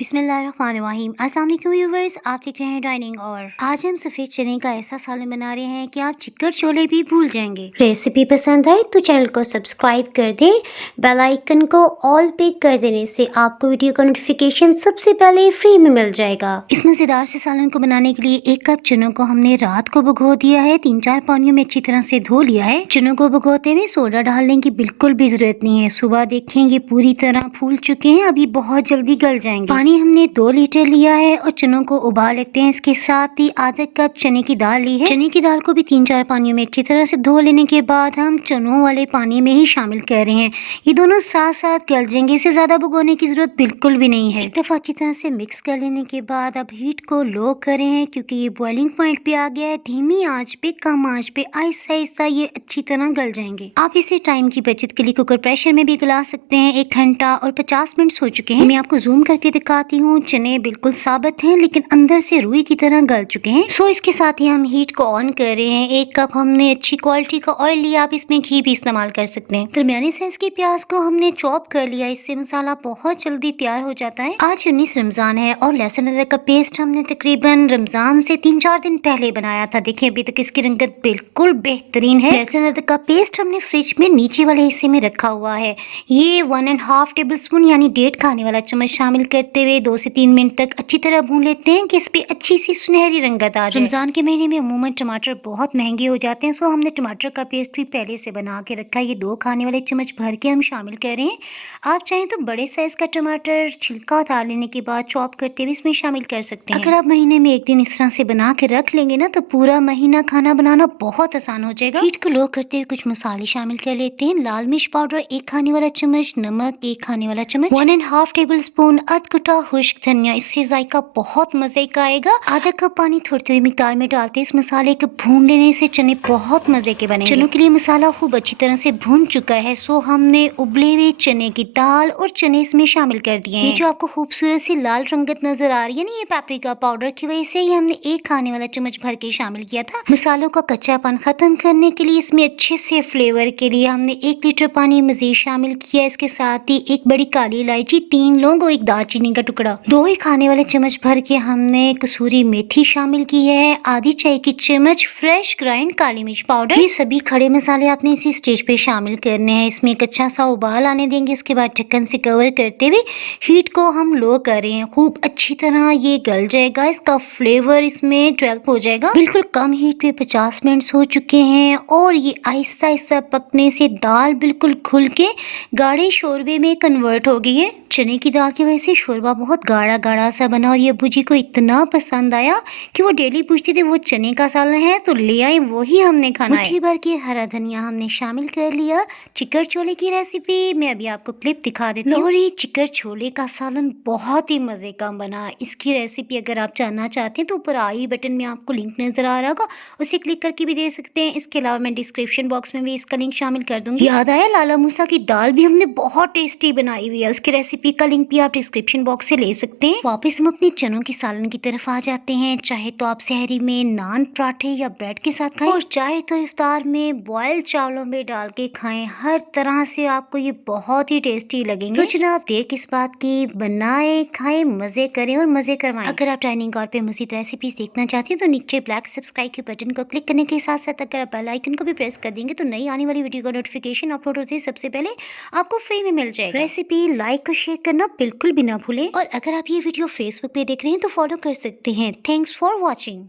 बिस्मिल्लाहिर्रहमानिर्रहीम। अस्सलाम वालेकुम व्यूअर्स, आप देख रहे हैं डाइनिंग। और आज हम सफ़ेद चने का ऐसा सालन बना रहे हैं कि आप चिकन छोले भी भूल जाएंगे। रेसिपी पसंद आए तो चैनल को सब्सक्राइब कर दें, बेल आइकन को ऑल पे कर देने से आपको वीडियो का नोटिफिकेशन सबसे पहले फ्री में मिल जाएगा। इस मज़ेदार से सालन को बनाने के लिए 1 कप चनों को हमने रात को भिगो दिया है। 3-4 पानियों में अच्छी तरह से धो लिया है। चनों को भिगोते हुए सोडा डालने की बिल्कुल भी जरूरत नहीं है। सुबह देखेंगे पूरी तरह फूल चुके हैं, अब ये बहुत जल्दी गल जाएंगे। पानी हमने 2 लीटर लिया है और चनों को उबाल लेते हैं। इसके साथ ही आधा कप चने की दाल ली है। चने की दाल को भी 3-4 पानियों में अच्छी तरह से धो लेने के बाद हम चनों वाले पानी में ही शामिल कर रहे हैं। ये दोनों साथ साथ गल जाएंगे, इसे ज्यादा भुगोने की जरूरत बिल्कुल भी नहीं है। एक दफा अच्छी तरह से मिक्स कर लेने के बाद अब हीट को लो कर रहे हैं क्योंकि ये बॉइलिंग पॉइंट पे आ गया है। धीमी आंच पे, कम आंच पे आहिस्ता आहिस्ता ये अच्छी तरह गल जाएंगे। आप इसे टाइम की बचत के लिए कुकर प्रेशर में भी गला सकते हैं। 1 घंटा और 50 मिनट हो चुके हैं। मैं आपको जूम करके दिखाती हूँ। चने बिल्कुल साबित हैं लेकिन अंदर से रुई की तरह गल चुके हैं। सो इसके साथ ही हम हीट को ऑन कर रहे हैं। 1 कप हमने अच्छी क्वालिटी का ऑयल लिया, आप इसमें घी भी इस्तेमाल कर सकते हैं। दरमियानी साइज की प्याज को हमने चॉप कर लिया, इससे मसाला बहुत जल्दी तैयार हो जाता है। आज 19 रमजान है और लहसुन अदरक का पेस्ट हमने तकरीबन रमजान से 3-4 दिन पहले बनाया था। देखिए अभी तक इसकी रंगत बिल्कुल बेहतरीन है। लहसुन अदरक का पेस्ट हमने फ्रिज में नीचे वाले हिस्से में रखा हुआ है। ये 1.5 टेबल स्पून यानी 1.5 खाने वाला चम्मच शामिल करते हुए 2 से 3 मिनट तक अच्छी तरह भून लेते हैं कि इस पे अच्छी सी सुनहरी रंगत आ जाए। रमजान के महीने में अमूमन टमाटर बहुत महंगे हो जाते हैं, सो हमने टमाटर का पेस्ट भी पहले से बना के रखा है। ये 2 खाने वाले चम्मच भर के हम शामिल कर रहे हैं। आप चाहें तो बड़े साइज का टमाटर छिलका उतार लेने के बाद चॉप करते हुए इसमें शामिल कर सकते हैं। अगर आप महीने में 1 दिन इस तरह से बना के रख लेंगे ना तो पूरा महीना खाना बनाना बहुत आसान हो जाएगा। हीट को लो करते हुए कुछ मसाले शामिल कर लेते हैं। लाल मिर्च पाउडर 1 खाने वाला चम्मच, नमक 1 खाने वाला चम्मच, 1.5 टेबल स्पून अधकुटा खुश्क धनिया, इससे जायका बहुत मजे का आएगा। आधा कप पानी थोड़ी थोड़ी मिकदार में डालते इस मसाले को भून लेने से चने बहुत मजे के बनेंगे। चनों के लिए मसाला खूब अच्छी तरह से भून चुका है, सो हमने उबले हुए चने की दाल और चने इसमें शामिल कर दिए हैं। ये जो आपको खूबसूरत सी लाल रंगत नजर आ रही है ना, ये पेपरिका पाउडर की वजह से ही हमने 1 खाने वाला चम्मच भर के शामिल किया था। मसालों का कच्चापन खत्म करने के लिए इसमें अच्छे से फ्लेवर के लिए हमने 1 लीटर पानी मजीद शामिल किया। इसके साथ ही 1 बड़ी काली इलायची, 3 लौंग और 1 दालचीनी का टुकड़ा, 2 ही खाने वाले चम्मच भर के हमने कसूरी मेथी शामिल की है, आधी चाय की चम्मच फ्रेश ग्राइंड काली मिर्च पाउडर। ये सभी खड़े मसाले आपने इसी स्टेज पे शामिल करने हैं। इसमें एक अच्छा सा उबाल आने देंगे, उसके बाद ढक्कन से कवर करते हुए हीट को हम लो कर रहे हैं। खूब अच्छी तरह ये गल जाएगा, इसका फ्लेवर इसमें डेवलप हो जाएगा। बिल्कुल कम हीट पे 50 मिनट हो चुके हैं और ये आहिस्ता आहिस्ता पकने से दाल बिल्कुल खुल के गाढ़े शोरबे में कन्वर्ट हो गई है। चने की दाल की वजह से शोरबा बहुत गाढ़ा गाढ़ा सा बना और ये बुजी को इतना पसंद आया कि वो डेली पूछती थी वो चने का सालन है तो ले आई, वही हमने खाना है। मुट्ठी भर के हरा धनिया हमने शामिल कर लिया। चिकन छोले की रेसिपी मैं अभी आपको क्लिप दिखा देती हूँ। लाहौरी चिकन छोले का सालन बहुत ही मजे का बना। इसकी रेसिपी अगर आप जानना चाहते हैं तो ऊपर आई बटन में आपको लिंक नजर आ रहा होगा, उसे क्लिक करके भी दे सकते हैं। इसके अलावा मैं डिस्क्रिप्शन बॉक्स में भी इसका लिंक शामिल कर दूंगी। याद आया, लाला मूसा की दाल भी हमने बहुत टेस्टी बनाई हुई है, उसकी रेसिपी का लिंक भी आप डिस्क्रिप्शन बॉक्स से ले सकते हैं। वापस हम अपनी चनों की सालन की तरफ आ जाते हैं। चाहे तो आप सहरी में नान, पराठे या ब्रेड के साथ खाएं और चाहे तो इफ्तार में बॉइल्ड चावलों में डाल के खाएं। हर तरह से आपको ये बहुत ही टेस्टी लगेंगे। तो जनाब देख इस बात की, बनाए, खाएं, मजे करें और मजे करवाएं। अगर आप डाइनिंग कार्ड पे मज़ीद रेसिपीज देखना चाहते हैं तो नीचे ब्लैक सब्सक्राइब के बटन को क्लिक करने के साथ साथ अगर आप बेल आइकन को भी प्रेस कर देंगे तो नई आने वाली वीडियो का नोटिफिकेशन अपलोड होते ही सबसे पहले आपको फ्री में मिल जाएगा। रेसिपी लाइक और शेयर करना बिल्कुल भी ना भूलें और अगर आप ये वीडियो फेसबुक पे देख रहे हैं तो फॉलो कर सकते हैं। Thanks for watching.